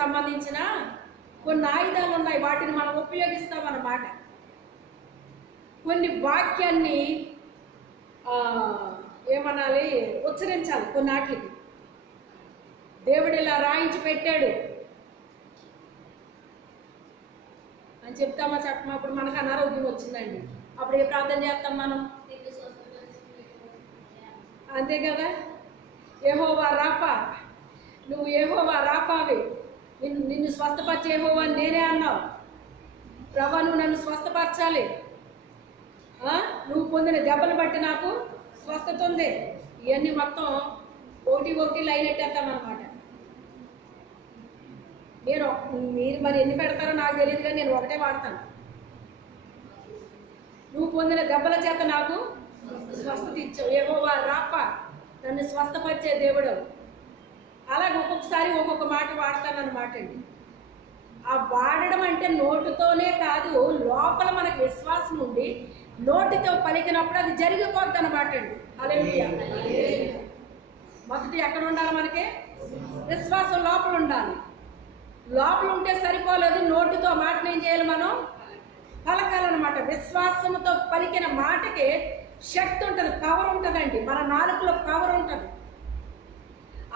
సంబంధించిన కొన్ని ఆయుధాలు ఉన్నాయి, వాటిని మనం ఉపయోగిస్తామన్నమాట. కొన్ని వాక్యాన్ని ఏమనాలి, ఉచ్చరించాలి. కొన్నాటికి దేవుడు ఇలా రాయించి పెట్టాడు అని చెప్తామా చెప్పమా. అప్పుడు మనకు అనారోగ్యం వచ్చిందండి, అప్పుడు ఏ ప్రార్థన చేస్తాం మనం? అంతే కదా. యెహోవా రాఫా, నువ్వు యెహోవా రాఫావి, నిన్ను స్వస్థపరిచే యెహోవా నేనే అన్నావు. ప్రభా నువ్వు నన్ను స్వస్థపరచాలి, నువ్వు పొందిన దెబ్బలు బట్టి నాకు స్వస్థత ఉంది. ఇవన్నీ మొత్తం ఒకటి లైన్ ఎట్టేస్తామన్నమాట. మీరు మరి ఎన్ని పెడతారో నాకు తెలియదు, కానీ నేను ఒకటే వాడతాను. నువ్వు పొందిన దెబ్బల చేత నాకు స్వస్థత ఇచ్చావు. యెహోవా రాఫా, నన్ను స్వస్థపరిచే దేవుడు. అలాగే ఒక్కొక్కసారి ఒక్కొక్క మాట వాడతానన్నమాట అండి. ఆ వాడడం అంటే నోటితోనే కాదు, లోపల మనకు విశ్వాసం ఉండి నోటితో పలికినప్పుడు అది జరిగిపోద్ది అన్నమాట అండి. హల్లెలూయా. మొదటి ఎక్కడ ఉండాలి? మనకి విశ్వాసం లోపల ఉండాలి. లోపల ఉంటే సరిపోలేదు, నోటితో మాటను ఏం చేయాలి? మనం పలకాలన్నమాట. విశ్వాసంతో పలికిన మాటకి శక్తి ఉంటుంది, పవర్ ఉంటుందండి. మన నాలుకలో పవర్ ఉంటుంది.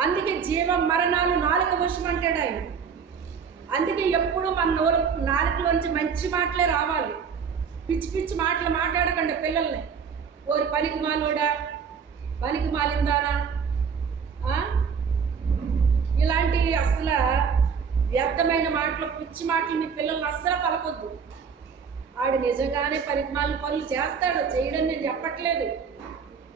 అందుకే జీవం మరణాలు నాలుక వశం అంటాడు ఆయన. అందుకే ఎప్పుడు మన నాలుకలోంచి మంచి మాటలే రావాలి. పిచ్చి పిచ్చి మాటలు మాట్లాడకండి పిల్లల్ని. ఓరి పనికి మాలోడా, పనికి మాలిందానా, ఇలాంటి అసలు వ్యర్థమైన మాటలు, పిచ్చి మాటలు మీ పిల్లల్ని అస్సలు పలకొద్దు. ఆడు నిజంగానే పనికిమాలిన పనులు చేస్తాడు, చేయడం నేను చెప్పట్లేదు.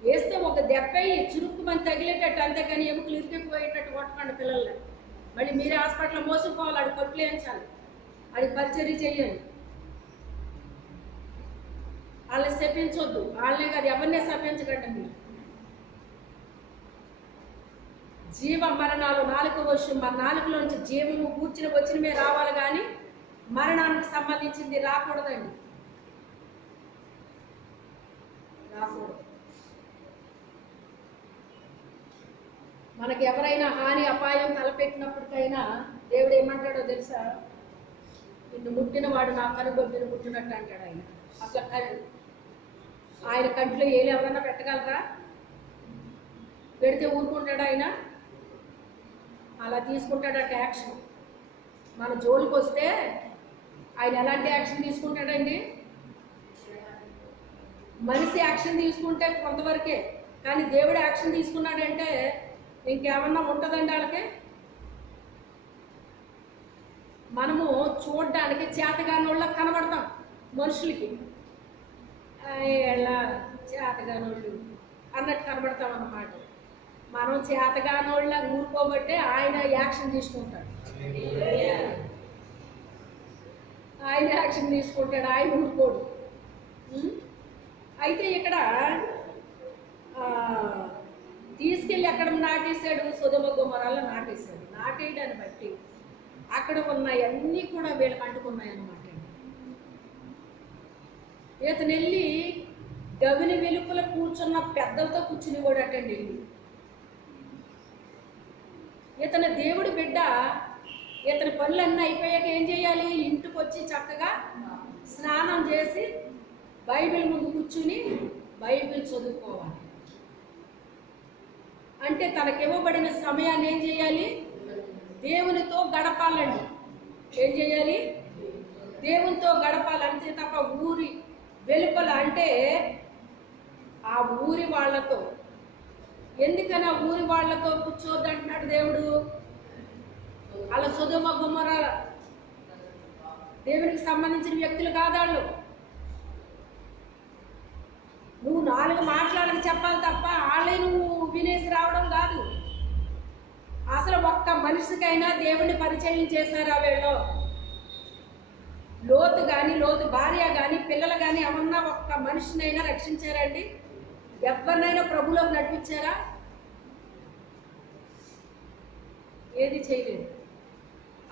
వేస్తే ఒక దెబ్బయి చురుక్కు మంది తగిలేటట్టు, అంతేగాని ఎముకలు ఇరికిపోయేటట్టు కొట్టకండి పిల్లల్ని. మళ్ళీ మీరే హాస్పిటల్లో మోసుకుపోవాలి, ఆడు పట్లు వేయించాలి, ఆడికి పరిచర్య చేయాలి. వాళ్ళని శపించొద్దు, వాళ్ళనే కాదు ఎవరినే శపించకండి. మీరు జీవ మరణాలు నాలుక వశం. మన నాలుకలోంచి జీవము కూర్చుని వచ్చినమే రావాలి, కానీ మరణానికి సంబంధించింది రాకూడదండి, రాకూడదు. మనకి ఎవరైనా హాని అపాయం తలపెట్టినప్పటికైనా దేవుడు ఏమంటాడో తెలుసా? నిన్ను ముట్టిన వాడు నా కనుగొబ్బిని ముట్టినట్టు అంటాడు ఆయన. అసలు ఆయన కంట్లో ఏలు ఎవరన్నా పెట్టగలరా? పెడితే ఊరుకుంటాడు ఆయన? అలా తీసుకుంటాడట యాక్షన్. మన జోలికి వస్తే ఆయన ఎలాంటి యాక్షన్ తీసుకుంటాడండి? మనిషి యాక్షన్ తీసుకుంటే కొంతవరకే, కానీ దేవుడు యాక్షన్ తీసుకున్నాడంటే ఇంకేమన్నా ఉంటుందండి వాళ్ళకి? మనము చూడడానికి చేతగాని వాళ్ళకి కనబడతాం మనుషులకి, ఎలా చేతగానోళ్ళు అన్నట్టు కనబడతాం అన్నమాట. మనం చేతగానోళ్ళ ఊరుకోబట్టే ఆయన యాక్షన్ తీసుకుంటాడు, ఆయన యాక్షన్ తీసుకుంటాడు, ఆయన ఊరుకోడు. అయితే ఇక్కడ తీసుకెళ్ళి అక్కడ నాటేశాడు, సొదొమ గొమొర్రాలో నాటేశాడు. నాటేయడాన్ని బట్టి అక్కడ ఉన్నాయన్నీ కూడా వీళ్ళకి అంటుకున్నాయన్నమాట. ఇతను వెళ్ళి గవిని వెలుపల కూర్చున్న పెద్దలతో కూర్చుని కూడా అటండి. ఇతను దేవుడి బిడ్డ. ఇతని పనులన్నీ అయిపోయాక ఏం చేయాలి? ఇంటికి వచ్చి చక్కగా స్నానం చేసి బైబిల్ ముందు కూర్చుని బైబిల్ చదువుకోవాలి. అంటే తనకివ్వబడిన సమయాన్ని ఏం చేయాలి? దేవునితో గడపాలండి. ఏం చేయాలి? దేవునితో గడపాలి. అంతే తప్ప ఊరి వెలుపల అంటే ఆ ఊరి వాళ్ళతో ఎందుకని ఆ ఊరి వాళ్ళతో కూర్చోద్దు అంటున్నాడు దేవుడు. అలా సొదొమ గొమొర్రా దేవునికి సంబంధించిన వ్యక్తులు కాదాళ్ళు. నువ్వు 4 మాటలకు చెప్పాలి తప్ప వాళ్ళే నువ్వు వినేసి రావడం కాదు. అసలు ఒక్క మనిషికైనా దేవుణ్ణి పరిచయం చేశారా వీళ్ళు? లోతు కానీ, లోతు భార్య కానీ, పిల్లలు కానీ ఏమన్నా ఒక్క మనిషినైనా రక్షించారండి? ఎవరినైనా ప్రభులోకి నడిపించారా? ఏది చేయలేదు.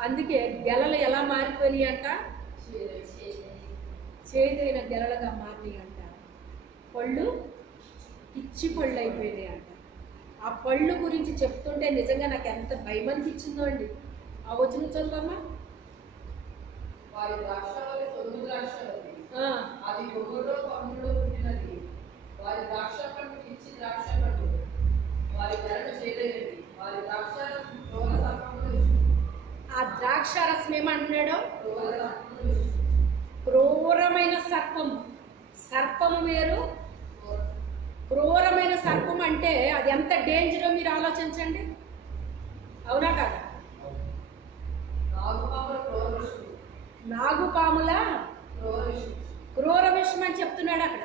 అందుకే గెలలు ఎలా మారిపోయినాయి అంట? చేదైన గెలలుగా మారినాయి అంట. పళ్ళు పిచ్చి పళ్ళు అయిపోయినాయి అంట. ఆ పళ్ళు గురించి చెప్తుంటే నిజంగా నాకు ఎంత భయం అనిపించిందో అండి. ఆ వచ్చిన చదువమ్మా. వారి ద్రాక్షవల్లి సొదుమ ద్రాక్షవల్లి, ఆ, అది గొర్రెలో పండులో పుట్టినది. వారి ద్రాక్ష పండు ఇచ్చి ద్రాక్ష పండు, వారి ధరను చేదైనది. వారి ద్రాక్ష క్రూర సర్పమును రుచి. ఆ ద్రాక్షారసం ఏమంటున్నాడు? క్రూర సర్పమును రుచి. క్రూరమైన సర్పము. సర్పము వేరు, క్రూరమైన సర్పం అంటే అది ఎంత డేంజరో మీరు ఆలోచించండి. అవునా కదా? నాగుపాముల క్రూర విషము. నాగుపాముల క్రూర విషము. క్రూర విషం అని చెప్తున్నాడు అక్కడ.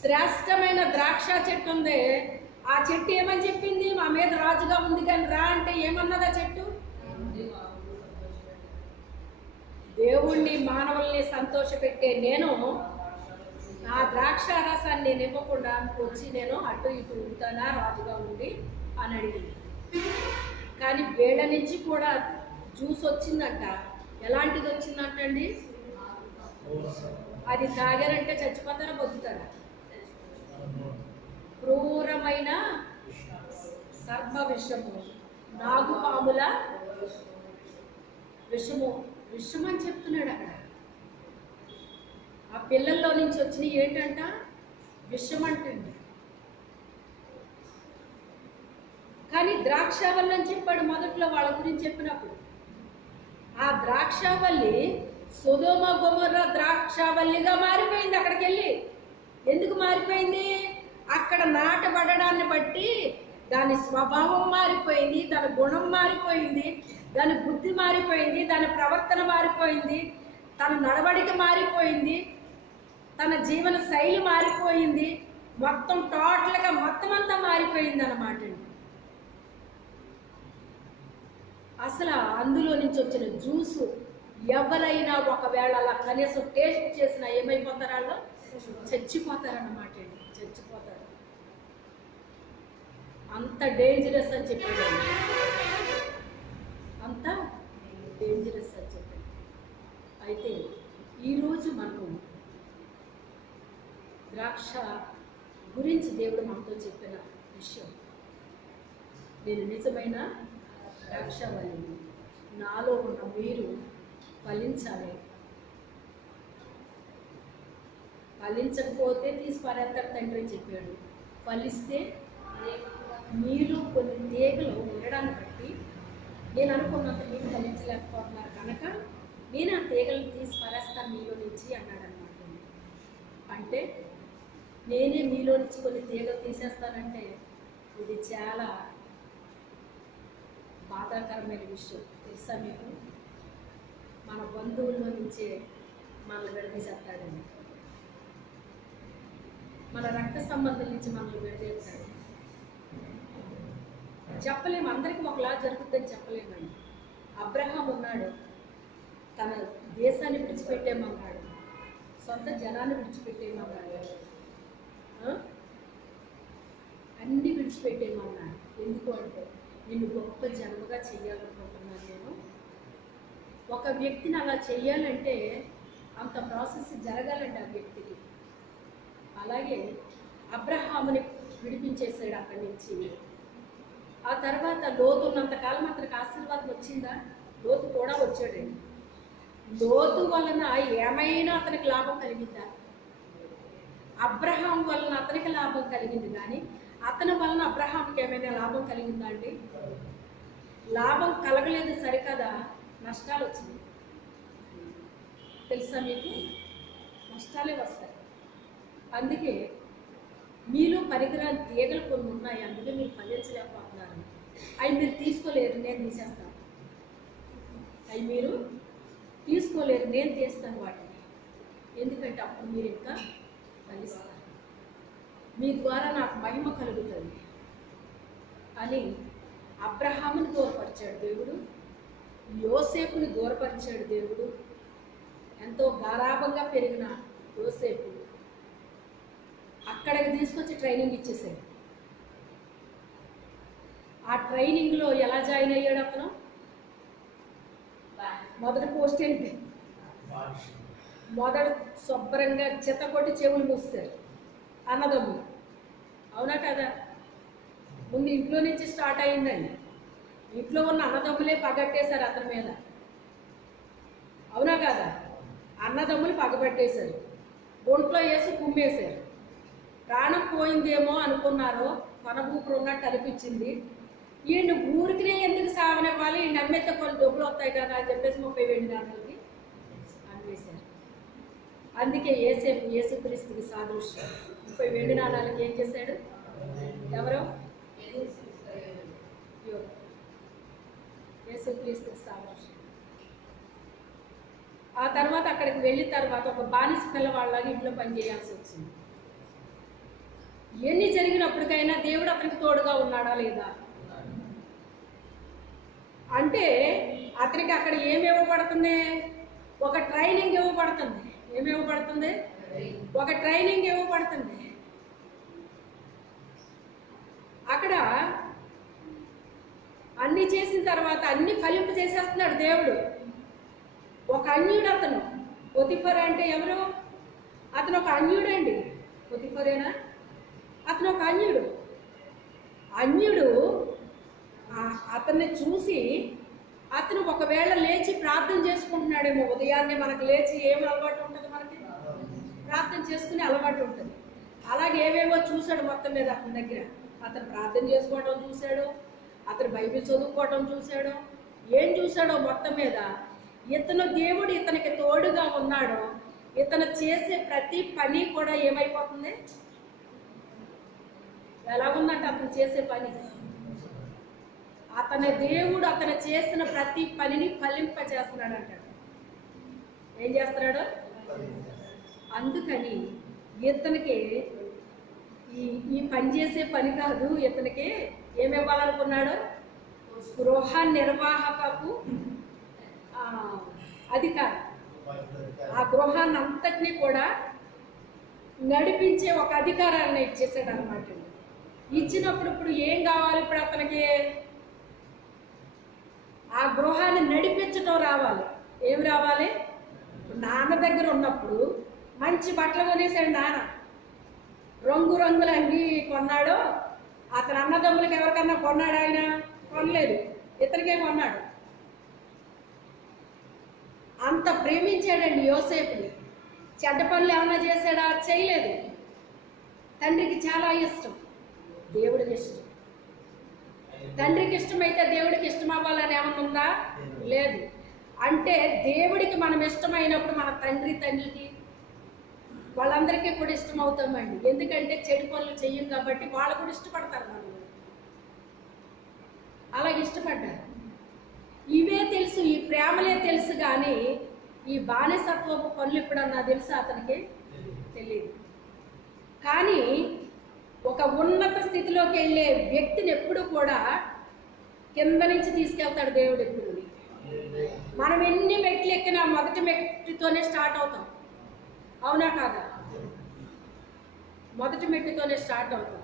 శ్రేష్టమైన ద్రాక్ష చెట్టు ఉంది. ఆ చెట్టు ఏమని చెప్పింది? మా మీద రాజుగా ఉంది కానీ రా అంటే ఏమన్నది ఆ చెట్టు? దేవుణ్ణి మానవుల్ని సంతోషపెట్టే నేను నా ద్రాక్ష రసాన్ని నేను ఇవ్వకుండా వచ్చి నేను అటు ఇటు ఉంటానా రాజుగా ఉండి అని అడిగింది. కానీ వేళ నుంచి కూడా జ్యూస్ వచ్చిందంట. ఎలాంటిది వచ్చిందంటండి? అది తాగారంటే చచ్చిపోతారా బతుకుతారా? క్రూరమైన సర్ప విషము, నాగుపాముల విషము. విషం అని చెప్తున్నాడు అక్కడ. ఆ పిల్లల్లో నుంచి వచ్చినవి ఏంటంట? విషం అంటుంది. కానీ ద్రాక్షావల్లి అని చెప్పాడు మొదట్లో వాళ్ళ గురించి చెప్పినప్పుడు. ఆ ద్రాక్షావల్లి సొదొమ గొమొర్రా ద్రాక్షావల్లిగా మారిపోయింది. అక్కడికి వెళ్ళి ఎందుకు మారిపోయింది? అక్కడ నాటబడడాన్ని బట్టి దాని స్వభావం మారిపోయింది, దాని గుణం మారిపోయింది, దాని బుద్ధి మారిపోయింది, దాని ప్రవర్తన మారిపోయింది, తన నడవడిక మారిపోయింది, తన జీవన శైలి మారిపోయింది. మొత్తం టోటల్గా మొత్తం అంతా మారిపోయింది అన్నమాట అండి. అసలు అందులో నుంచి వచ్చిన జ్యూసు ఎవరైనా ఒకవేళ అలా కనీసం టేస్ట్ చేసినా ఏమైపోతారు? వాళ్ళు చచ్చిపోతారన్నమాట అండి. చచ్చిపోతారు. అంత డేంజరస్ అని చెప్పాడు. అంత డేంజరస్ అని చెప్పాడు. అయితే ఈరోజు మనం ద్రాక్ష గురించి దేవుడు మనతో చెప్పిన విషయం, నేను నిజమైన ద్రాక్షవల్లిని, నాలో ఉన్న మీరు ఫలించాలి. ఫలించకపోతే తీసి పారేస్తారు తండ్రి అని చెప్పాడు. ఫలిస్తే మీరు కొన్ని తీగలు ఉండడాన్ని బట్టి నేను అనుకున్నంత మీరు ఫలించలేకపోతున్నారు కనుక నేను ఆ తీగలను తీసి పారేస్తాను మీలో నుంచి అన్నాడు అనమాట. అంటే నేనే మీలో నుంచి కొన్ని తీగలు తీసేస్తానంటే ఇది చాలా బాధాకరమైన విషయం. తెలుసా మీకు? మన బంధువుల్లో నుంచే మనల్ని విడదీసేస్తాడండి. మన రక్త సంబంధం నుంచి మనల్ని విడదీస్తాడు. చెప్పలేము, అందరికీ ఒకలా జరుగుతుందని చెప్పలేమండి. అబ్రహాం ఉన్నాడు, తన దేశాన్ని విడిచిపెట్టేమన్నాడు, సొంత జనాన్ని విడిచిపెట్టేమన్నాడు, అన్నీ విడిచిపెట్టేమన్నాడు. ఎందుకు అంటే నిన్ను గొప్ప జన్మగా చెయ్యాలనుకుంటున్నాను నేను. ఒక వ్యక్తిని అలా చెయ్యాలంటే అంత ప్రాసెస్ జరగాలండి ఆ వ్యక్తికి. అలాగే అబ్రహాముని విడిపించేసాడు అక్కడి నుంచి. ఆ తర్వాత లోతు ఉన్నంతకాలం అతనికి ఆశీర్వాదం వచ్చిందా? లోతు కూడా వచ్చాడండి. లోతు వలన ఏమైనా అతనికి లాభం కలిగిందా? అబ్రహాం వలన అతనికి లాభం కలిగింది, కానీ అతని వలన అబ్రహాంకి ఏమైనా లాభం కలిగిందా అండి? లాభం కలగలేదు సరికదా, నష్టాలు వచ్చినాయి. తెలుసా మీకు? నష్టాలే వస్తాయి. అందుకే మీలో పనికిరాని తీగలు కొన్ని ఉన్నాయి, అందుకే మీరు ఫలించలేకపోతున్నారు. అవి మీరు తీసుకోలేరు, నేను తీసేస్తాను. అవి మీరు తీసుకోలేరు, నేను తీస్తాను వాటిని. ఎందుకంటే అప్పుడు మీరు ఇంకా ఫలిస్తారు, మీ ద్వారా నాకు మహిమ కలుగుతుంది అని అబ్రహాముని దూరపరిచాడు దేవుడు. యోసేపుని దూరపరిచాడు దేవుడు. ఎంతో గారాభంగా పెరిగిన యోసేపు అక్కడికి తీసుకొచ్చి ట్రైనింగ్ ఇచ్చేసాడు. ఆ ట్రైనింగ్లో ఎలా జాయిన్ అయ్యాడు అతను? మొదటి పోస్ట్ ఏంటి? మొదటి శుభ్రంగా చెత్త కొట్టి చెవులు మూస్తారు అన్నదమ్ములు. అవునా కదా? ముందు ఇంట్లో నుంచి స్టార్ట్ అయిందండి. ఇంట్లో ఉన్న అన్నదమ్ములే పగట్టేశారు అతని మీద. అవునా కాదా? అన్నదమ్ములు పగబట్టేశారు, ఒంట్లో వేసి కుమ్మేశారు. ప్రాణం పోయిందేమో అనుకున్నారు, కొనబూపురు ఉన్నట్టు అనిపించింది. ఈయన ఊరికినే ఎందుకు సావనివ్వాలి, ఈయన అమ్మేస్తే కొన్ని డబ్బులు వస్తాయి కదా అని చెప్పేసి 30 వెండి నాణాలకి అమ్మేశారు. అందుకే యేసుక్రీస్తుకి సాదృశ్యం. 30 వెండి నాణాలకి ఏం చేశాడు? ఎవరు? యేసుక్రీస్తుకి సాదృశ్యం. ఆ తర్వాత అక్కడికి వెళ్ళిన తర్వాత ఒక బానిస పిల్లవాళ్ళగా ఇంట్లో పనిచేయాల్సి వచ్చింది. ఎన్ని జరిగినప్పటికైనా దేవుడు అతనికి తోడుగా ఉన్నాడా లేదా అంటే, అతనికి అక్కడ ఏమి ఇవ్వబడుతుంది? ఒక ట్రైనింగ్ ఇవ్వబడుతుంది. ఏమి ఇవ్వబడుతుంది? ఒక ట్రైనింగ్ ఇవ్వబడుతుంది. అక్కడ అన్ని చేసిన తర్వాత అన్ని ఫలింపు చేసేస్తున్నాడు దేవుడు. ఒక అన్యుడు అతను. పొతిఫర్ అంటే ఎవరు? అతను ఒక అన్యుడండి. పొతిఫరేనా? అతను ఒక అన్యుడు. అతన్ని చూసి అతను ఒకవేళ లేచి ప్రార్థన చేసుకుంటున్నాడేమో. ఉదయాన్నే మనకు లేచి ఏం అలవాటు ఉంటుంది? మనకి ప్రార్థన చేసుకునే అలవాటు ఉంటుంది. అలాగే ఏవేవో చూశాడు మొత్తం మీద అతని దగ్గర. అతను ప్రార్థన చేసుకోవడం చూశాడు, అతను బైబిల్ చదువుకోవడం చూశాడు. ఏం చూశాడో మొత్తం మీద ఇతను దేవుడు ఇతనికి తోడుగా ఉన్నాడు. ఇతను చేసే ప్రతి పని కూడా ఏమైపోతుంది? ఎలా ఉందంటే అతను చేసే పని, అతని దేవుడు అతను చేసిన ప్రతి పనిని ఫలింపజేస్తున్నాడు అంటాడు. ఏం చేస్తున్నాడు? అందుకని ఇతనికి ఈ పని చేసే పని కాదు, ఇతనికి ఏమి ఇవ్వాలనుకున్నాడు? గృహ నిర్వాహకపు అధికారం. ఆ గృహాన్ని అంతటినీ కూడా నడిపించే ఒక అధికారాన్ని ఇచ్చేసాడు అనమాట. ఇచ్చినప్పుడు ఇప్పుడు ఏం కావాలి? ఇప్పుడు అతనికి ఆ గృహాన్ని నడిపించడం రావాలి. ఏం రావాలి? నాన్న దగ్గర ఉన్నప్పుడు మంచి బట్టలు కొనేసాడు నాన్న, రంగురంగుల అంగి కొన్నాడు. అతని అన్నదమ్ములకి ఎవరికన్నా కొన్నాడు? ఆయన కొనలేదు, ఇతనికే కొన్నాడు. అంత ప్రేమించాడండి యోసేపుని. చెడ్డ పనులు ఏమన్నా చేశాడా? చేయలేదు. తండ్రికి చాలా ఇష్టం, దేవుడికి ఇష్టం. తండ్రికి ఇష్టమైతే దేవుడికి ఇష్టం అవ్వాలని ఏమన్నా ఉందా? లేదు. అంటే దేవుడికి మనం ఇష్టమైనప్పుడు మన తండ్రికి వాళ్ళందరికీ కూడా ఇష్టం అవుతామండి. ఎందుకంటే చెడు పనులు చెయ్యం కాబట్టి వాళ్ళు కూడా ఇష్టపడతారు. మనం అలాగే ఇష్టపడ్డారు. ఇవే తెలుసు, ఈ ప్రేమలే తెలుసు, కానీ ఈ బానిసత్వపు పనులు ఎప్పుడన్నా తెలుసా? అతనికి తెలియదు. కానీ ఒక ఉన్నత స్థితిలోకి వెళ్ళే వ్యక్తిని ఎప్పుడు కూడా కింద నుంచి తీసుకెళ్తాడు దేవుడు. ఎప్పుడు మనం ఎన్ని మెట్లు ఎక్కినా మొదటి మెట్టుతోనే స్టార్ట్ అవుతాం. అవునా కాదా? మొదటి మెట్టుతోనే స్టార్ట్ అవుతాం.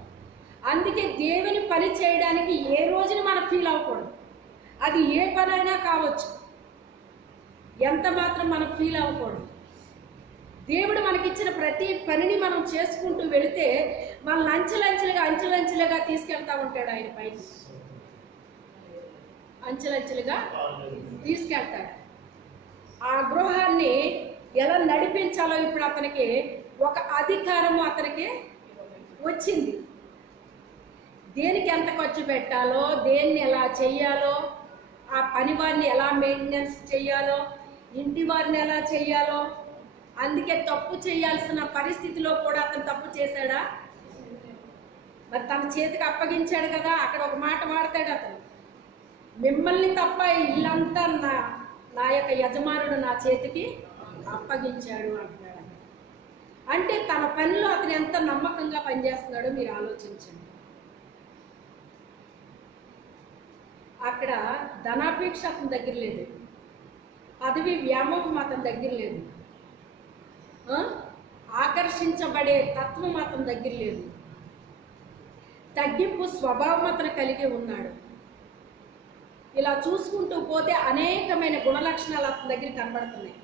అందుకే దేవుని పని చేయడానికి ఏ రోజున మనం ఫీల్ అవ్వకూడదు. అది ఏ పనైనా కావచ్చు, ఎంత మాత్రం మనం ఫీల్ అవ్వకూడదు. దేవుడు మనకిచ్చిన ప్రతి పనిని మనం చేసుకుంటూ వెళితే మనల్ని అంచెలంచెలుగా తీసుకెళ్తా ఉంటాడు. ఆయన పైకి అంచెలంచెలుగా తీసుకెళ్తాడు. ఆ గృహాన్ని ఎలా నడిపించాలో ఇప్పుడు అతనికి ఒక అధికారము అతనికి వచ్చింది. దేనికి ఎంత ఖర్చు పెట్టాలో, దేన్ని ఎలా చెయ్యాలో, ఆ పని వారిని ఎలా మెయింటెనెన్స్ చెయ్యాలో, ఇంటి వారిని ఎలా చెయ్యాలో. అందుకే తప్పు చేయాల్సిన పరిస్థితిలో కూడా అతను తప్పు చేశాడా? మరి తన చేతికి అప్పగించాడు కదా. అక్కడ ఒక మాట వాడతాడు అతను, మిమ్మల్ని తప్ప ఇల్లంతా నా యొక్క యజమానుడు నా చేతికి అప్పగించాడు అంటున్నాడు. అంటే తన పనిలో అతను ఎంత నమ్మకంగా పనిచేస్తున్నాడో మీరు ఆలోచించండి. అక్కడ ధనాపేక్ష అతని దగ్గర లేదు, పదవి వ్యామోహం అతని దగ్గర లేదు, ఆకర్షించబడే తత్వం అతని దగ్గర లేదు, తగ్గింపు స్వభావం అతను కలిగి ఉన్నాడు. ఇలా చూసుకుంటూ పోతే అనేకమైన గుణలక్షణాలు అతని దగ్గర కనబడుతున్నాయి.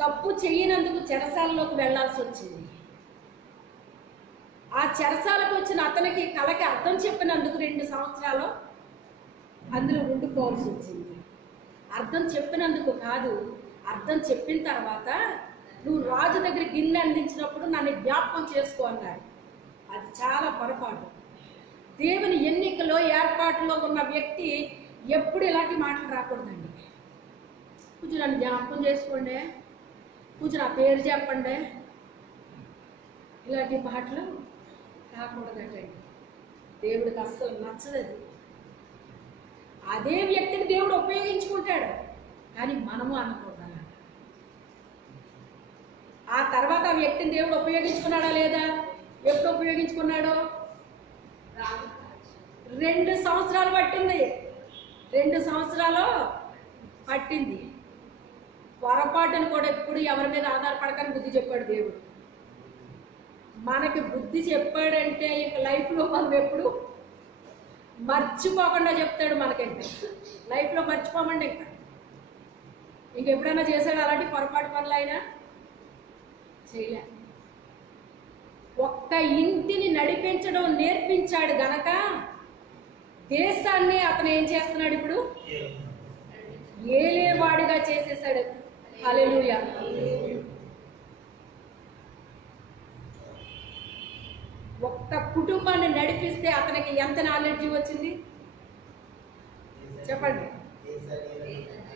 తప్పు చేయనందుకు చెరసాలలోకి వెళ్లాల్సి వచ్చింది. ఆ చెరసాలకు వచ్చిన అతనికి కళకి అర్థం చెప్పినందుకు 2 సంవత్సరాలు అందులో ఉండిపోవాల్సి వచ్చింది. అర్థం చెప్పినందుకు కాదు, అర్థం చెప్పిన తర్వాత నువ్వు రాజు దగ్గర గిన్నె అందించినప్పుడు నన్ను జ్ఞాపకం చేసుకో అన్నాడు. అది చాలా పొరపాటు. దేవుని ఎన్నికలో ఏర్పాటులో ఉన్న వ్యక్తి ఎప్పుడు ఇలాంటి మాటలు రాకూడదండి. కొంచెం నన్ను జ్ఞాపకం చేసుకోండి, కొంచెం నా పేరు చెప్పండి, ఇలాంటి మాటలు రాకూడదండి. దేవుడికి అస్సలు నచ్చదు. అదే వ్యక్తిని దేవుడు ఉపయోగించుకుంటాడు, కానీ మనము అనకూడదు. ఆ తర్వాత ఆ వ్యక్తిని దేవుడు ఉపయోగించుకున్నాడా లేదా? ఎప్పుడు ఉపయోగించుకున్నాడో? 2 సంవత్సరాలు పట్టింది. 2 సంవత్సరాలు పట్టింది. పొరపాటును కూడా ఎప్పుడు ఎవరి మీద ఆధారపడకని బుద్ధి చెప్పాడు దేవుడు. మనకి బుద్ధి చెప్పాడంటే ఇక లైఫ్లో మనం ఎప్పుడు మర్చిపోకుండా చెప్తాడు మనకంటే. లైఫ్లో మర్చిపోమండి. ఇంకెప్పుడైనా చేశాడు అలాంటి పొరపాటు పనులు? అయినా చేయలే. ఒక్క ఇంటిని నడిపించడం నేర్పించాడు గనక దేశాన్ని అతను ఏం చేస్తున్నాడు? ఇప్పుడు ఏలేవాడిగా చేసేసాడు. హల్లెలూయా. ఒక్క కుటుంబాన్ని నడిపిస్తే అతనికి ఎంత నాలెడ్జ్ వచ్చింది చెప్పండి?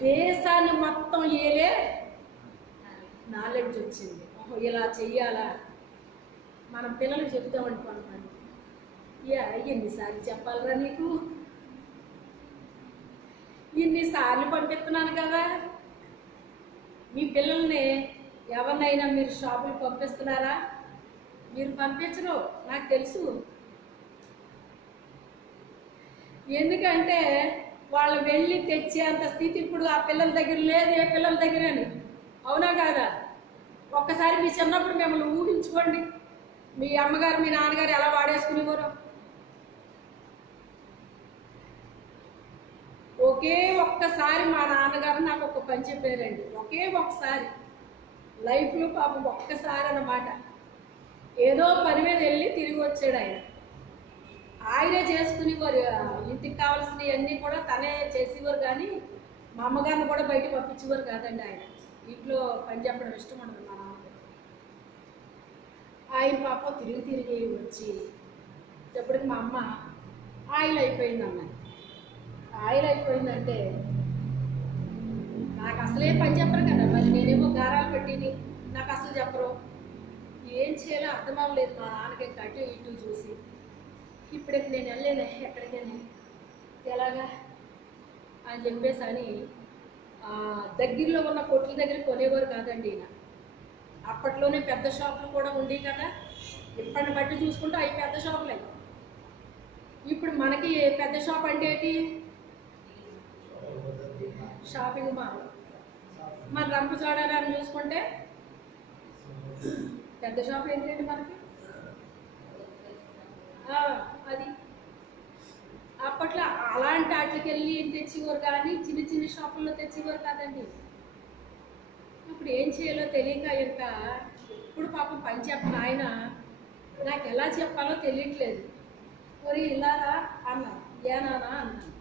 దేశాన్ని మొత్తం ఏలే నాలెడ్జ్ వచ్చింది. ఇలా చెయ్యాలా? మనం పిల్లలకు చెప్తామండి పనులు. ఎన్నిసార్లు చెప్పాలరా నీకు? ఇన్నిసార్లు పంపిస్తున్నాను కదా. మీ పిల్లల్ని ఎవరినైనా మీరు షాపులకు పంపిస్తున్నారా? మీరు పంపించరు, నాకు తెలుసు. ఎందుకంటే వాళ్ళు వెళ్ళి తెచ్చే అంత స్థితి ఇప్పుడు ఆ పిల్లల దగ్గర లేదు, ఏ పిల్లల దగ్గరని. అవునా కాదా? ఒక్కసారి మీ చిన్నప్పుడు మిమ్మల్ని ఊహించుకోండి, మీ అమ్మగారు మీ నాన్నగారు ఎలా వాడేసుకునేవారు. ఒకే ఒక్కసారి మా నాన్నగారు నాకు ఒక పని చెప్పారండి. ఒకే ఒక్కసారి లైఫ్లో పాపం ఒక్కసారి అన్నమాట. ఏదో పని మీద వెళ్ళి తిరిగి వచ్చాడు ఆయన. ఆయనే చేసుకునేవారు, ఇంటికి కావాల్సినవి అన్నీ కూడా తనే చేసేవారు. కానీ మా అమ్మగారిని కూడా బయటకు పంపించేవారు కాదండి. ఆయన ఇంట్లో పని చెప్పడం ఇష్టం ఉండదు మా నాన్నగారు. ఆయన పాపం తిరిగి వచ్చి ఎప్పటికి మా అమ్మ ఆయిల్ అయిపోయింది అన్నాను. ఆయిల్ అయిపోయిందంటే నాకు అసలే పని చెప్పరు కదా, మరి నేనేమో గారాలు పెట్టిని, నాకు అసలు చెప్పరు. ఏం చేయాలో అర్థం అవ్వలేదు. మా నాన్నకి అటు ఇటు చూసి ఇప్పటికి నేను వెళ్ళలేను ఎక్కడికైనా, ఎలాగా అని చెప్పేసి అని దగ్గరలో ఉన్న కొట్ల దగ్గర కొనేవారు కాదండి ఈయన. అప్పట్లోనే పెద్ద షాపులు కూడా ఉండేవి కదా. ఇప్పటిని బట్టి చూసుకుంటే అవి పెద్ద షాపులే. ఇప్పుడు మనకి పెద్ద షాప్ అంటే ఏంటి? Shopping mall. మన రంపచోడని చూసుకుంటే పెద్ద షాప్ ఏంటండి మనకి? అది అప్పట్లో అలాంటి వాటికి వెళ్ళి తెచ్చేవారు, కానీ చిన్న చిన్న షాపుల్లో తెచ్చేవారు కాదండి. ఇప్పుడు ఏం చేయాలో తెలియక ఇంకా ఇప్పుడు పాపం పని చెప్పిన ఆయన నాకు ఎలా చెప్పాలో తెలియట్లేదు. మరి ఇలారా అన్నా, ఏనానా అన్నాను.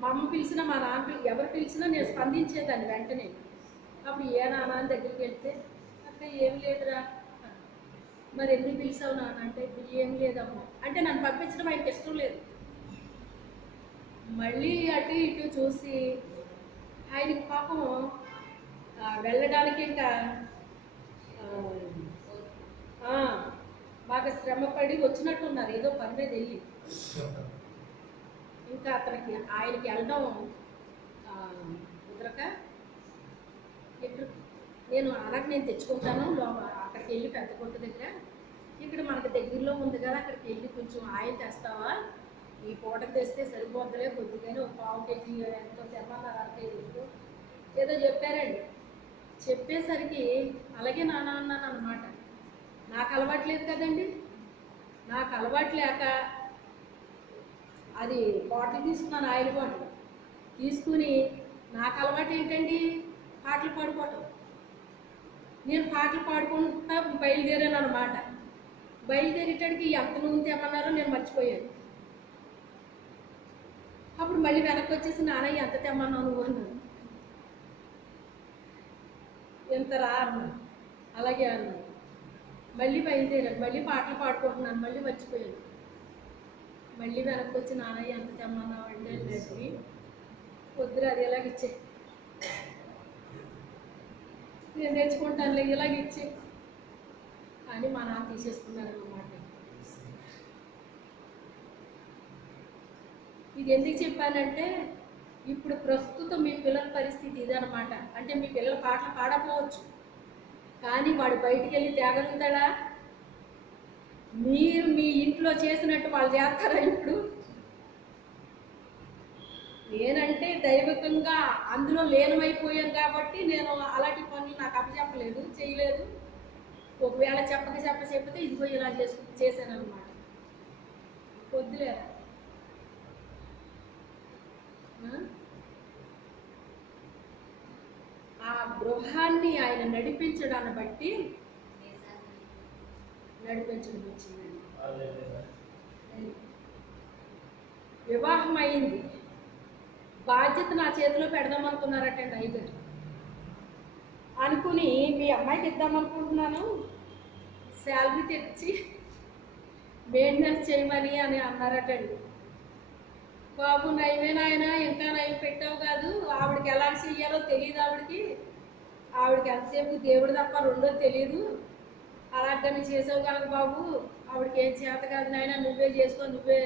మా అమ్మ పిలిచినా మా నాన్న ఎవరు పిలిచినా నేను స్పందించేదాన్ని వెంటనే. అప్పుడు ఏ నాన్న అని దగ్గరికి వెళ్తే అక్క ఏం లేదురా. మరి ఎందుకు పిలిచావు నాన్న అంటే ఏం లేదమ్మా అంటే నన్ను పంపించడం ఆయనకి ఇష్టం లేదు. మళ్ళీ అటు ఇటు చూసి ఆయనకి పాపం వెళ్ళడానికి ఇంకా బాగా శ్రమపడి వచ్చినట్టున్నారు ఏదో పని మీద వెళ్ళి. ఇంకా అతనికి ఆయనకి వెళ్ళడం కుదరక నేను అనకు నేను తెచ్చుకుంటాను అక్కడికి వెళ్ళి పెద్ద కొట్టు దగ్గర, ఇక్కడ మనకి దగ్గరలో ఉంది కదా అక్కడికి వెళ్ళి కొంచెం ఆయిల్ తెస్తావా, ఈ పూటకు తెస్తే సరిపోతుందిలే, కొద్దిగానే ఒక 1/2 కేజీ ఎంతో తెమ్మన్నారు, 1/2 కేజీ ఏదో చెప్పారండి. చెప్పేసరికి అలాగే నాన్న అన్నాను అన్నమాట. నాకు అలవాట్లేదు కదండి, నాకు అలవాటు లేక అది బాటిల్ తీసుకున్నాను, ఆయిల్ బాటిల్ తీసుకుని నాకు అలవాటు ఏంటండి పాటలు పాడుకోవటం. నేను పాటలు పాడుకుంటా బయలుదేరాను అనమాట. బయలుదేరేటానికి ఎంత నూనె తేమన్నారో నేను మర్చిపోయాను. అప్పుడు మళ్ళీ వెనక్కి వచ్చేసి నాన్నయ్య ఎంత తెమ్మన్నావు నువ్వు అన్నాను. ఎంత రా అన్నాను. అలాగే అన్నాను. మళ్ళీ బయలుదేరాను. మళ్ళీ పాటలు పాడుకుంటున్నాను. మళ్ళీ మర్చిపోయాను. మళ్ళీ వెనక్కి వచ్చి నాన్నయ్య ఎంత తెమ్మన్నావు అంటే అంటే వద్దురా అది ఇలాగ ఇచ్చే, నేను తెచ్చుకుంటానులే ఇలాగ ఇచ్చే అని మా నాన్న తీసేసుకున్నాను అన్నమాట. ఇది ఎందుకు చెప్పానంటే ఇప్పుడు ప్రస్తుతం మీ పిల్లల పరిస్థితి ఇదనమాట. అంటే మీ పిల్లల పాటలు పాడకపోవచ్చు, కానీ వాడు బయటికి వెళ్ళి తేగలుగుతాడా? మీరు మీ ఇంట్లో చేసినట్టు వాళ్ళు చేస్తారా? ఇప్పుడు నేనంటే దైవికంగా అందులో లీనమైపోయాను కాబట్టి నేను అలాంటి పనులు నాకు అప్పచెప్పలేదు, చేయలేదు. ఒకవేళ చెప్పితే ఇదిగో ఇలా చేశాను అనమాట. వద్దులేరా. ఆ గృహాన్ని ఆయన నడిపించడాన్ని బట్టి నడిపించడం వచ్చిందండి. వివాహం అయింది, బాధ్యత నా చేతిలో పెడదాం అనుకున్నారటండి అయ్యగారు. అనుకుని మీ అమ్మాయికి ఇద్దామనుకుంటున్నాను, శాలరీ తెచ్చి మెయింటెనెన్స్ చేయమని అని అన్నారటండి. బాబు నయమేనాయన, ఇంకా నయం పెట్టావు కాదు, ఆవిడకి ఎలా చెయ్యాలో తెలియదు, ఆవిడకి ఎంతసేపు దేవుడు తప్ప రెండోది తెలియదు, అలాగని చేసావు కనుక బాబు ఆవిడకి ఏం చేత కాదు నాయన, నువ్వే చేసుకో, నువ్వే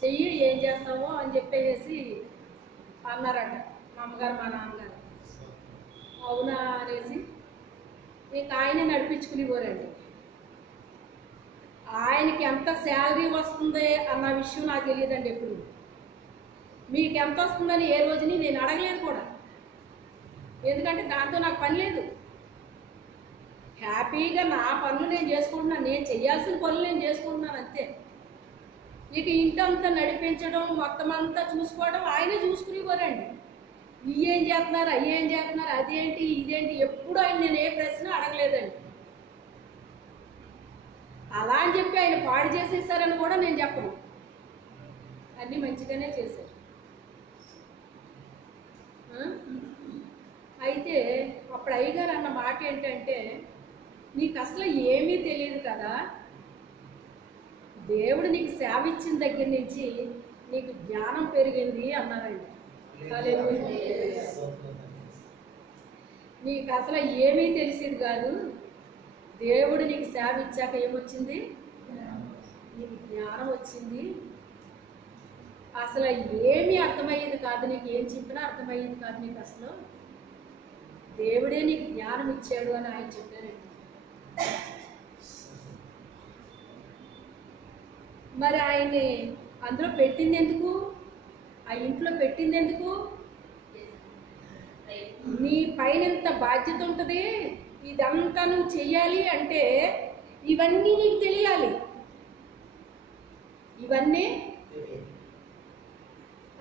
చెయ్యి, ఏం చేస్తావో అని చెప్పేసి అన్నారట మా అమ్మగారు మా నాన్నగారు. అవునా అనేసి ఇంకా ఆయనే నడిపించుకునేవారండి. ఆయనకి ఎంత శాలరీ వస్తుంది అన్న విషయం నాకు తెలియదండి. ఎప్పుడు మీకు ఎంత వస్తుందని ఏ రోజుని నేను అడగలేదు కూడా, ఎందుకంటే దాంతో నాకు పని లేదు. హ్యాపీగా నా పనులు నేను చేసుకుంటున్నాను, నేను చేయాల్సిన పనులు నేను చేసుకుంటున్నాను అంతే. ఇక ఇంటంతా నడిపించడం మొత్తం అంతా చూసుకోవడం ఆయనే చూసుకునేవారండి. ఏం చేస్తున్నారు, అయ్యేం చేస్తున్నారు, అదేంటి ఇదేంటి, ఎప్పుడు ఆయన నేను ఏ ప్రశ్న అడగలేదండి. అలా అని చెప్పి ఆయన పాడు చేసేసారని కూడా నేను చెప్పను, అన్నీ మంచిగానే చేశారు. అయితే అప్పుడు అయ్యగారు అన్న మాట ఏంటంటే, నీకు అసలు ఏమీ తెలియదు కదా, దేవుడు నీకు సేవ ఇచ్చిన దగ్గర నుంచి నీకు జ్ఞానం పెరిగింది అన్నారండి. నీకు అసలు ఏమీ తెలిసేది కాదు, దేవుడు నీకు సేవ ఇచ్చాక ఏమొచ్చింది, నీకు జ్ఞానం వచ్చింది. అసలు ఏమీ అర్థమయ్యేది కాదు, నీకు ఏం చెప్పినా అర్థమయ్యేది కాదు, నీకు అసలు దేవుడే నీకు జ్ఞానం ఇచ్చాడు అని ఆయన చెప్పారండి. మరి ఆయన్ని అందులో పెట్టింది ఎందుకు, ఆ ఇంట్లో పెట్టింది ఎందుకు? నీ పైన ఎంత బాధ్యత ఉంటుంది, ఇదంతా నువ్వు చెయ్యాలి అంటే ఇవన్నీ నీకు తెలియాలి. ఇవన్నీ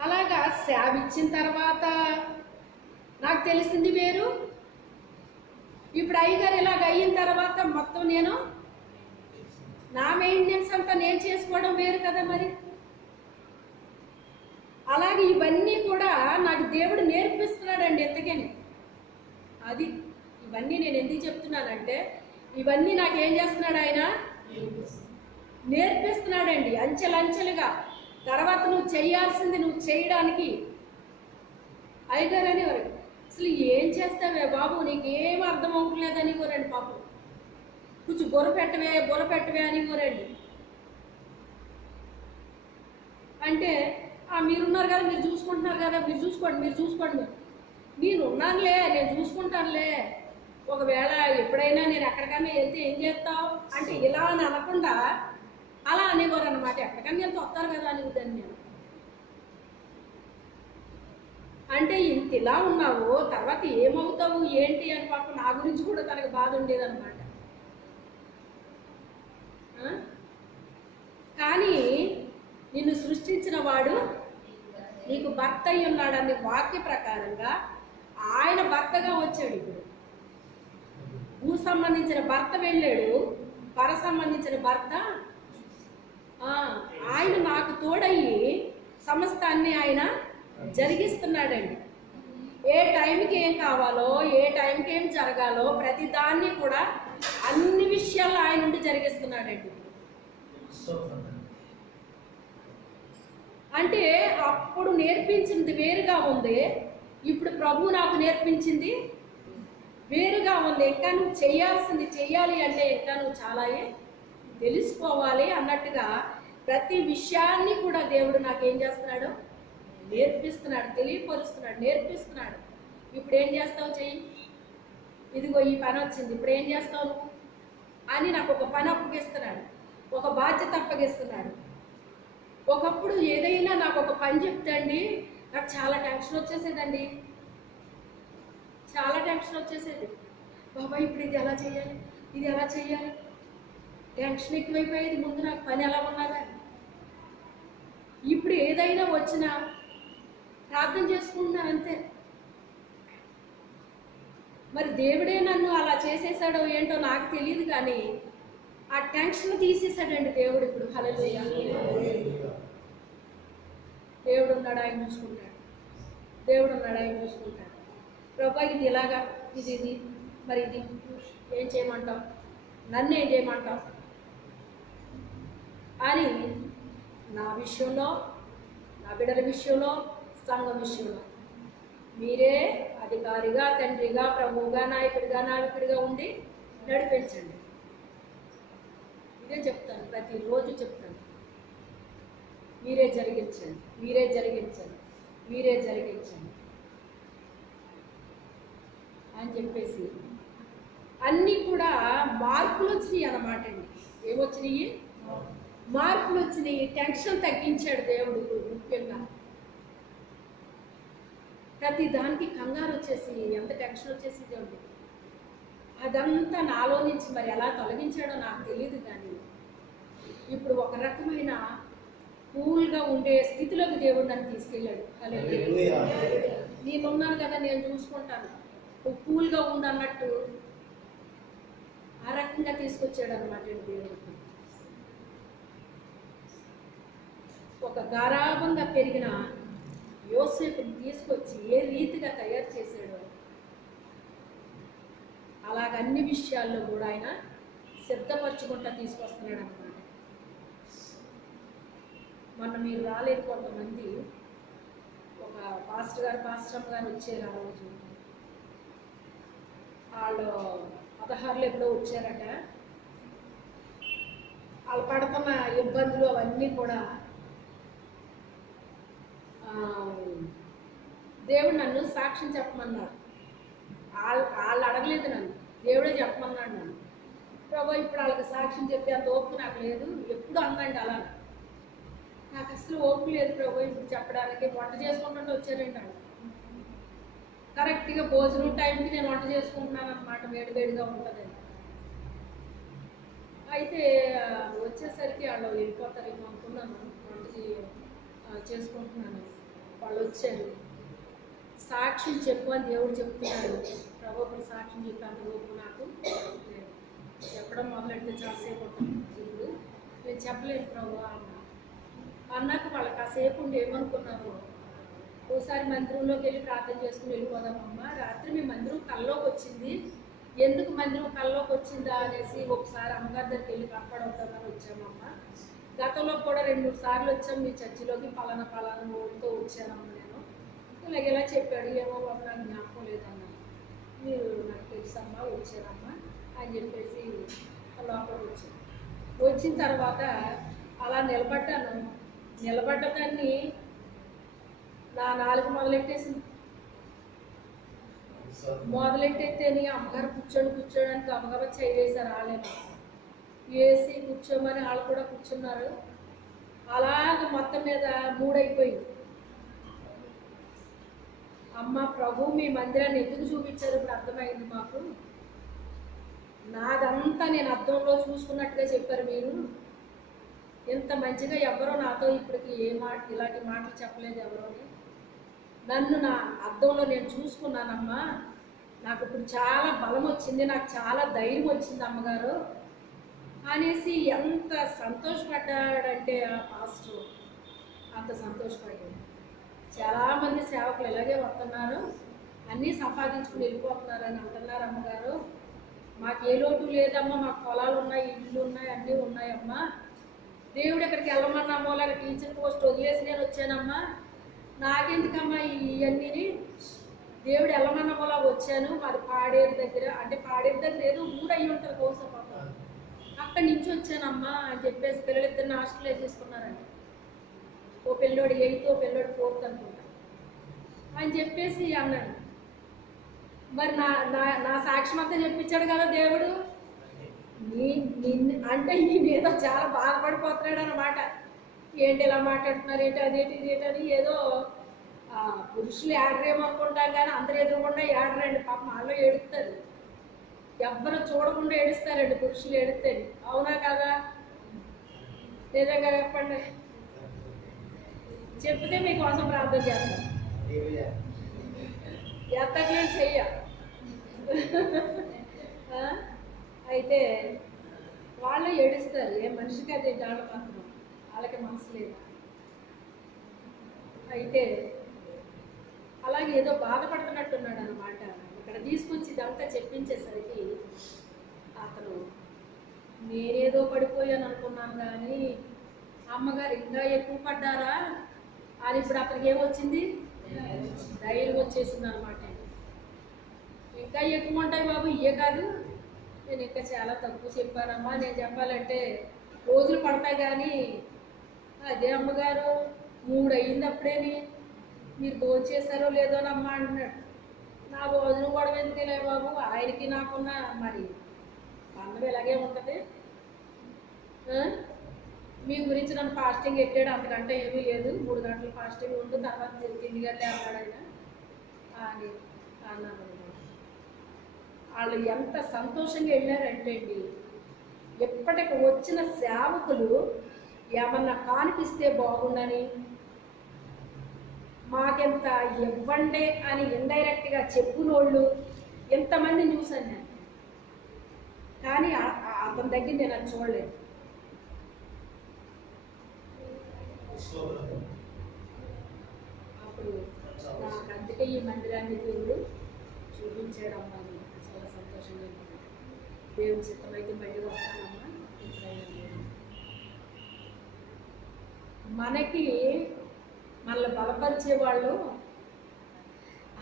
అలాగా సేవ ఇచ్చిన తర్వాత నాకు తెలిసింది వేరు, ఇప్పుడు అయ్యగారు ఇలాగ అయిన తర్వాత మొత్తం నేను నా మెయింటెనెన్స్ అంతా నేను చేసుకోవడం వేరు కదా. మరి అలాగే ఇవన్నీ కూడా నాకు దేవుడు నేర్పిస్తున్నాడండి. ఎంతకని అది ఇవన్నీ నేను ఎందుకు చెప్తున్నానంటే, ఇవన్నీ నాకేం చేస్తున్నాడు, ఆయన నేర్పిస్తున్నాడండి అంచెలంచెలుగా. తర్వాత నువ్వు చేయాల్సింది నువ్వు చేయడానికి అయ్యగారు అనేవారు, అసలు ఏం చేస్తావే బాబు, నీకేం అర్థం అవ్వట్లేదని కోరండి. పాపం కొంచెం బుర్ర పెట్టవే అని కోరండి. అంటే మీరున్నారు కదా, మీరు చూసుకుంటున్నారు కదా, మీరు చూసుకోండి నేను ఉన్నానులే, నేను చూసుకుంటానులే, ఒకవేళ ఎప్పుడైనా నేను ఎక్కడికైనా వెళ్తే ఏం చేస్తావు అంటే ఇలా అని అనకుండా అలా అనేవారు అన్నమాట. ఎక్కడికైనా వెళ్తే వస్తారు కదా అని వద్దని నేను అంటే, ఇంత ఇలా ఉన్నావు తర్వాత ఏమవుతావు ఏంటి అని పాపం నా గురించి కూడా తనకు బాధ ఉండేదన్నమాట. కానీ నిన్ను సృష్టించిన వాడు నీకు భర్త అయి ఉన్నాడని వాక్య ప్రకారంగా ఆయన భర్తగా వచ్చాడు. ఇప్పుడు భూ సంబంధించిన భర్త వెళ్ళాడు, పర సంబంధించిన భర్త ఆయన నాకు తోడయ్యి సమస్తాన్ని ఆయన జరిగిస్తున్నాడండి. ఏ టైంకి ఏం కావాలో, ఏ టైంకి ఏం జరగాలో ప్రతి దాన్ని కూడా అన్ని విషయాల్లో ఆయన నుండి జరిగిస్తున్నాడండి. అంటే అప్పుడు నేర్పించింది వేరుగా ఉంది, ఇప్పుడు ప్రభు నాకు నేర్పించింది వేరుగా ఉంది. ఇంకా నువ్వు చేయాల్సింది చెయ్యాలి అంటే ఇంకా నువ్వు చాలా తెలుసుకోవాలి అన్నట్టుగా ప్రతి విషయాన్ని కూడా దేవుడు నాకేం చేస్తున్నాడు, నేర్పిస్తున్నాడు, తెలియపరుస్తున్నాడు, నేర్పిస్తున్నాడు. ఇప్పుడు ఏం చేస్తావు, చెయ్యి, ఇదిగో ఈ పని వచ్చింది, ఇప్పుడు ఏం చేస్తావు నువ్వు అని నాకు ఒక పని అప్పగిస్తున్నాడు, ఒక బాధ్యత అప్పగిస్తున్నాడు. ఒకప్పుడు ఏదైనా నాకు ఒక పని చెప్తాండి నాకు చాలా టెన్షన్ వచ్చేసేదండి, చాలా టెన్షన్ వచ్చేసేది. బాబా ఇప్పుడు ఇది ఎలా చేయాలి, ఇది ఎలా చేయాలి, టెన్షన్ ఎక్కువైపోయేది. ముందు నాకు పని ఎలా ఉన్నా కానీ ఇప్పుడు ఏదైనా వచ్చినా ప్రార్థన చేసుకుంటున్నాను అంతే. మరి దేవుడే నన్ను అలా చేసేసాడో ఏంటో నాకు తెలియదు, కానీ ఆ టెన్షన్ తీసేసాడండి దేవుడు. ఇప్పుడు హల్లెలూయా, దేవుడు ఉన్నాడు, ఆయన చూసుకుంటాడు, దేవుడు ఉన్నాడు, ఆయన చూసుకుంటాడు. ప్రభా ఇది ఇలాగా, ఇది ఇది మరి ఇది ఏం చేయమంటావు, నన్ను ఏం చేయమంటావు అని నా విషయంలో, నా బిడ్డల విషయంలో, సంఘం విషయంలో మీరే అధికారిగా, తండ్రిగా, ప్రభువుగా, నాయకుడిగా, నాయకుడిగా ఉండి నడిపించండి. ఇదే చెప్తాను, ప్రతిరోజు చెప్తాను, మీరే జరిగించండి, మీరే జరిగించండి, మీరే జరిగించండి అని చెప్పేసి అన్నీ కూడా మార్పులు వచ్చినాయి అన్నమాట అండి. ఏమొచ్చినాయి, మార్పులు వచ్చినాయి. టెన్షన్ తగ్గించాడు దేవుడు. ముఖ్యంగా ప్రతి దానికి కంగారు వచ్చేసి ఎంత టెన్షన్ వచ్చేసి దేవుడు అదంతా నాలో నుంచి మరి ఎలా తొలగించాడో నాకు తెలియదు, కానీ ఇప్పుడు ఒక రకమైన కూల్గా ఉండే స్థితిలోకి దేవుడు నన్ను తీసుకెళ్ళాడు. హల్లెలూయా, నేనున్నాను కదా, నేను చూసుకుంటాను, నువ్వు కూల్గా ఉండన్నట్టు ఆ రకంగా తీసుకొచ్చాడు అనమాట దేవుడు. ఒక గారాభంగా పెరిగిన యోసేపుని తీసుకొచ్చి ఏ రీతిగా తయారు చేశాడో అలాగ అన్ని విషయాల్లో కూడా ఆయన సిద్ధపరచుకుంటా తీసుకొస్తున్నాడు అనమాట. మొన్న మీరు రాలేదు, కొంతమంది ఒక పాస్టర్ గారు, పాస్టర్ గారు వచ్చారు. ఆ రోజు వాళ్ళు 16 ఎప్పుడో వచ్చారట. వాళ్ళు పడుతున్న ఇబ్బందులు అవన్నీ కూడా దేవుడు నన్ను సాక్ష్యం చెప్పమన్నాడు. వాళ్ళు అడగలేదు నన్ను, దేవుడే చెప్పమన్నాడు నన్ను. ప్రభు ఇప్పుడు వాళ్ళకి సాక్ష్యం చెప్పే అంత ఓపిక నాకు లేదు. ఎప్పుడు అందండి అలా, నాకు అసలు ఓపిక లేదు ప్రభు ఇప్పుడు చెప్పడానికి. వంట చేసుకుంటుంటే వచ్చారండి వాళ్ళు. కరెక్ట్గా భోజనం టైంకి నేను వంట చేసుకుంటున్నాను అనమాట, వేడివేడిగా ఉంటుందని. అయితే వచ్చేసరికి వాళ్ళు వెళ్ళిపోతారేమో అనుకున్నాను, వంట చేసుకుంటున్నాను. వాళ్ళు వచ్చారు, సాక్ష్యం చెప్పు అని దేవుడు చెప్తున్నాడు. ప్రభుత్వం సాక్ష్యం చెప్పాను ఓపు నాకు చెప్పడం మొదలెడితే చాలాసేపు ఉంటుంది. ఇప్పుడు నేను చెప్పలేదు ప్రభు అన్నాక వాళ్ళు కాసేపు ఉండి ఏమనుకున్నారు, ఓసారి మందిరంలోకి వెళ్ళి ప్రార్థన చేసుకుని వెళ్ళిపోదామమ్మా, రాత్రి మీ మందిరం కల్లోకి వచ్చింది, ఎందుకు మందిరం కల్లోకి వచ్చిందా అనేసి ఒకసారి అమ్మగారి దగ్గరికి వెళ్ళి కాపాడవుతామని వచ్చామమ్మా. గతంలో కూడా 2-3 సార్లు వచ్చాం మీ చర్చిలోకి, పలానా ఊరితో వచ్చానమ్మా నేను, ఇలా చెప్పాడు. ఏమో బాబు నాకు జ్ఞాపకం లేదన్నా, మీరు నాకు తెలుసమ్మా వచ్చారమ్మా అని చెప్పేసి లోపలికి వచ్చాను. వచ్చిన తర్వాత అలా నిలబడ్డాను. నిలబడ్డదాన్ని నా నాలుగు మొదలెట్టేసింది. మొదలెట్టేస్తేనే అమ్మగారు కూర్చోడానికి గబగబా చేయవేశారు. వాళ్ళేమో వేసి కూర్చోమని వాళ్ళు కూడా కూర్చున్నారు. అలాగ మొత్తం మీద మూడైపోయింది. అమ్మ ప్రభు మీ మందిరాన్ని ఎందుకు చూపించారు ఇప్పుడు అర్థమైంది మాకు, నాదంతా నేను అద్దంలో చూసుకున్నట్టుగా చెప్పారు మీరు, ఇంత మంచిగా ఎవరో నాతో ఇప్పటికి ఇలాంటి మాటలు చెప్పలేదు ఎవరోని, నన్ను నా అద్దంలో నేను చూసుకున్నానమ్మా, నాకు ఇప్పుడు చాలా బలం వచ్చింది, నాకు చాలా ధైర్యం వచ్చింది అమ్మగారు, అనేసి ఎంత సంతోషపడ్డాడంటే ఆ పాస్టర్, అంత సంతోషపడ్డాడు. చాలామంది సేవకులు ఇలాగే వస్తున్నారు, అన్నీ సంపాదించుకుని వెళ్ళిపోతున్నారని అంటున్నారు. అమ్మగారు మాకు ఏ లోటు లేదమ్మా, మాకు పొలాలు ఉన్నాయి, ఇళ్ళు ఉన్నాయి, అన్నీ ఉన్నాయమ్మా. దేవుడు ఎక్కడికి వెళ్ళమన్నామో లాగా టీచర్ పోస్ట్ వదిలేసి నేను వచ్చానమ్మా, నాకెందుకమ్మా ఇవన్నీ, దేవుడు వెళ్ళమన్నామోలా వచ్చాను. మాది పాడేరు దగ్గర, అంటే పాడేరు దగ్గర ఏదో ఊరు అయ్యి ఉంటుంది కోసపాపం, అక్కడి నుంచి వచ్చానమ్మా అని చెప్పేసి పిల్లలిద్దరిని హాస్టల్ వేసేసుకున్నారండి. ఓ పిల్లోడు 8th, ఓ పిల్లోడు 4th అనుకుంటా అని చెప్పేసి అన్నాడు. మరి నా నా నా సాక్ష్యం అంతా చెప్పించాడు కదా దేవుడు. అంటే ఈయన ఏదో చాలా బాధపడిపోతున్నాడు అన్నమాట. ఏంటి ఇలా మాట్లాడుతున్నారు, ఏంటి అదేంటి ఇదేంటని ఏదో పురుషులు ఏడరేమో అనుకుంటాం, కానీ అందరు ఎదురుకుండా ఏడరండి. పాపం వాళ్ళు ఏడుస్తారు, ఎవ్వరు చూడకుండా ఏడుస్తారండి పురుషులు ఏడుస్తారు. అవునా కదా? నిజంగా చెప్పండి. చెప్తే మీకోసం ప్రార్థన చేస్తాను. ఎత్తట్లేదు చెయ్య. అయితే వాళ్ళు ఏడుస్తారు, ఏ మనిషికి అది జాడ మాత్రం, వాళ్ళకి మనసు లేదు. అయితే అలాగే ఏదో బాధపడుతున్నట్టున్నాడు అనమాట. ఇక్కడ తీసుకొచ్చి ఇదంతా చెప్పించేసరికి అతను నేనేదో పడిపోయాను అనుకున్నాను, కానీ అమ్మగారు ఇంకా ఎక్కువ పడ్డారా అని ఇప్పుడు అతనికి ఏమొచ్చింది, ధైర్యం వచ్చేసింది అనమాట. ఇంకా ఎక్కువ ఉంటాయి బాబు, ఇవే కాదు, నేను ఇంకా చాలా తక్కువ చెప్పానమ్మా. నేను చెప్పాలంటే రోజులు పడతాయి, కానీ అదే అమ్మగారు 3 అయ్యింది అప్పుడేని, మీరు భోజనం చేశారో లేదోనమ్మా అంటున్నాడు. నా భోజనం కూడా ఎందుకులే బాబు, ఆయనకి నాకున్న మరి బంధం ఇలాగే ఉంటుంది. మీ గురించి నన్ను ఫాస్టింగ్ ఎట్టాడు, అంతకంటే ఏమీ లేదు, 3 గంటలు ఫాస్టింగ్ ఉండు, తర్వాత తిండి గంటలే అన్నాడు ఆయన అని అన్నాను. వాళ్ళు ఎంత సంతోషంగా వెళ్ళారంటే అండి, ఎప్పటికి వచ్చిన సేవకులు ఏమన్నా కానిపిస్తే బాగుండని, మాకెంత ఇవ్వండి అని ఇండైరెక్ట్గా చెప్పునోళ్ళు ఎంతమంది చూసాను నేను, కానీ అతని దగ్గర నేను అది చూడలేదు. అప్పుడు నాకు అందుకే ఈ మందిరాన్ని దేవుడు చూపించాడమ్మా, చాలా సంతోషంగా ఉంది. దేవుని చిత్తమైతే మళ్ళీ వస్తానమ్మా. మనకి మనల్ని బలపరిచే వాళ్ళు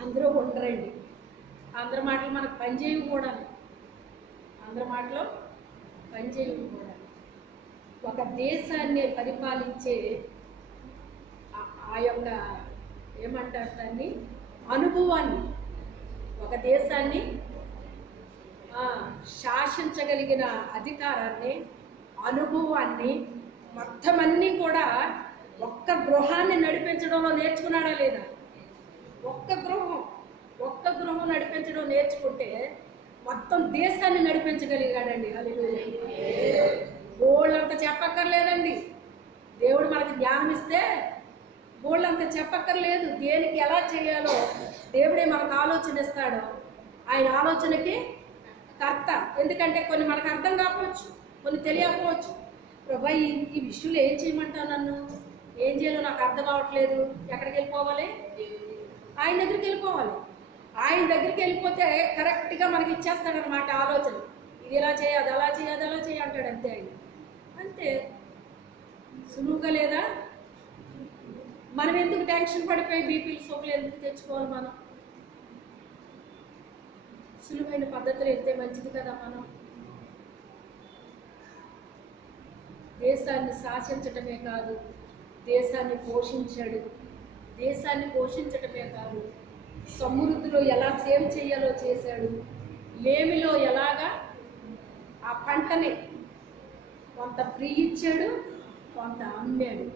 అందరూ ఉండరండి. అందరి మాటలు మనకు పనిచేయవు కూడా, అందరి మాటలు పనిచేయవు కూడా. ఒక దేశాన్ని పరిపాలించే ఆ యొక్క ఏమంటారు దాన్ని, అనుభవాన్ని, ఒక దేశాన్ని శాసించగలిగిన అధికారాన్ని, అనుభవాన్ని మొత్తం అన్నీ కూడా ఒక్క గృహాన్ని నడిపించడంలో నేర్చుకున్నాడా లేదా? ఒక్క గృహం నడిపించడం నేర్చుకుంటే మొత్తం దేశాన్ని నడిపించగలిగాడండి. హల్లెలూయా. బోళ్ళంత చెప్పక్కర్లేదండి. దేవుడు మనకి జ్ఞానం ఇస్తే బోళ్ళంత చెప్పక్కర్లేదు. దేనికి ఎలా చేయాలో దేవుడే మనకు ఆలోచన ఇస్తాడు. ఆయన ఆలోచనకి కర్త. ఎందుకంటే కొన్ని మనకు అర్థం కాకపోవచ్చు, కొన్ని తెలియకపోవచ్చు. ప్రభా ఈ విషయంలో ఏం చేయమంటావు, నన్ను ఏం చేయాలో నాకు అర్థం కావట్లేదు. ఎక్కడికి వెళ్ళిపోవాలి? ఆయన దగ్గరికి వెళ్ళిపోవాలి. ఆయన దగ్గరికి వెళ్ళిపోతే కరెక్ట్గా మనకి ఇచ్చేస్తాడనమాట ఆలోచన. ఇది ఇలా చేయి, అది అలా చేయి, అది అలా చేయి అంటాడు. అంతే ఆయన, అంతే. సులువుగా లేదా? మనం ఎందుకు టెన్షన్ పడిపోయి బీపీలు సోకులు ఎందుకు తెచ్చుకోవాలి? మనం సులువైన పద్ధతులు వెళ్తే మంచిది కదా. మనం దేశాన్ని శాసించటమే కాదు, దేశాన్ని పోషించాడు. దేశాన్ని పోషించటమే కాదు, సమృద్ధిలో ఎలా సేవ్ చేయాలో చేశాడు. లేమిలో ఎలాగా ఆ పంటని కొంత ఫ్రీ ఇచ్చాడు, కొంత అమ్మాడు.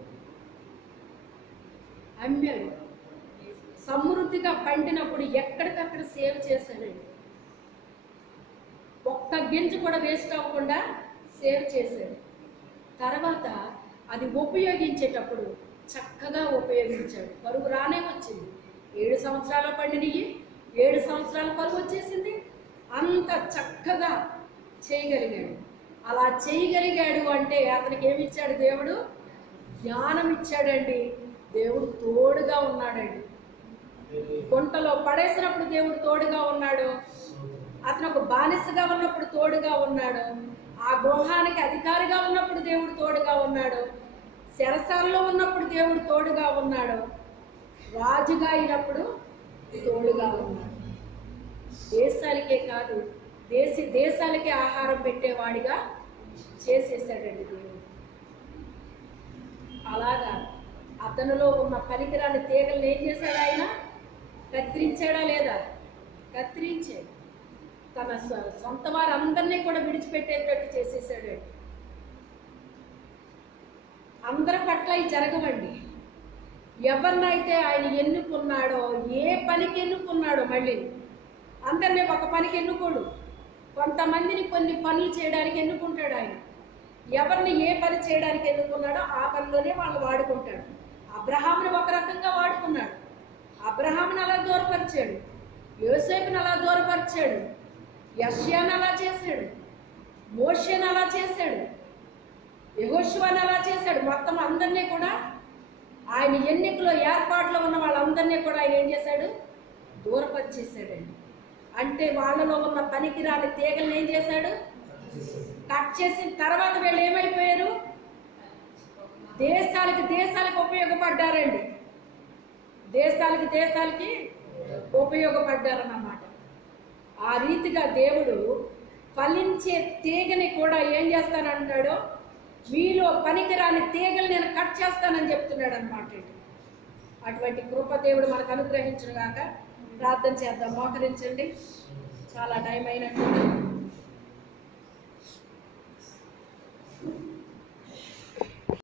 సమృద్ధిగా పండినప్పుడు ఎక్కడికక్కడ సేవ్ చేశాడండి. ఒక్క గింజ కూడా వేస్ట్ అవ్వకుండా సేవ్ చేశాడు. తర్వాత అది ఉపయోగించేటప్పుడు చక్కగా ఉపయోగించాడు. కరువు రానే వచ్చింది. 7 సంవత్సరాల పండినవి 7 సంవత్సరాల కరువు వచ్చేసింది. అంత చక్కగా చేయగలిగాడు. అలా చేయగలిగాడు అంటే అతనికి ఏమి ఇచ్చాడు దేవుడు? జ్ఞానం ఇచ్చాడండి. దేవుడు తోడుగా ఉన్నాడండి. గుంటలో పడేసినప్పుడు దేవుడు తోడుగా ఉన్నాడు. అతను ఒక బానిసగా ఉన్నప్పుడు తోడుగా ఉన్నాడు. ఆ గృహానికి అధికారిగా ఉన్నప్పుడు దేవుడు తోడుగా ఉన్నాడు. చెరసాలలో ఉన్నప్పుడు దేవుడు తోడుగా ఉన్నాడు. రాజుగా అయినప్పుడు తోడుగా ఉన్నాడు. దేశాలకే కాదు, దేశాలకే ఆహారం పెట్టేవాడిగా చేసేసాడండి దేవుడు. అలాగా అతనిలో ఉన్న పనికిరాని తీగలను ఏం చేశాడు? ఆయన కత్తిరించాడా లేదా? కత్తిరించాడు. తన సొంత వారందరినీ కూడా విడిచిపెట్టేటట్టు చేసేసాడు. అందరి పట్ల ఇవి జరగవండి. ఎవరినైతే ఆయన ఎన్నుకున్నాడో, ఏ పనికి ఎన్నుకున్నాడో, మళ్ళీ అందరినీ ఒక పనికి ఎన్నుకోడు. కొంతమందిని కొన్ని పనులు చేయడానికి ఎన్నుకుంటాడు ఆయన. ఎవరిని ఏ పని చేయడానికి ఎన్నుకున్నాడో ఆ పనిలోనే వాళ్ళు వాడుకుంటాడు. అబ్రహాముని ఒక రకంగా వాడుకున్నాడు. అబ్రహాముని అలా దూరపరిచాడు. యోసేపుని అలా దూరపరిచాడు. యెషయాను అలా చేశాడు. మోషేను అలా చేశాడు. యెహోషువను అలా చేశాడు. మొత్తం అందరినీ కూడా ఆయన ఎన్నికలో ఏర్పాట్లో ఉన్న వాళ్ళందరినీ కూడా ఆయన ఏం చేశాడు? దూరపరిచేశాడండి. అంటే వాళ్ళలో ఉన్న పనికిరాని తీగలను ఏం చేశాడు? కట్ చేసిన తర్వాత వీళ్ళు ఏమైపోయారు? దేశాలకు ఉపయోగపడ్డారండి. దేశాలకి ఉపయోగపడ్డారన్నమాట. ఆ రీతిగా దేవుడు ఫలించే తీగని కూడా ఏం చేస్తానంటాడో, మీలో పనికిరాని తీగలు నేను కట్ చేస్తానని చెప్తున్నాడు అనమాట. అటువంటి కృప దేవుడు మనకు అనుగ్రహించును గాక. ప్రార్థన చేద్దాం. మోకరించండి. చాలా టైం అయినట్టు.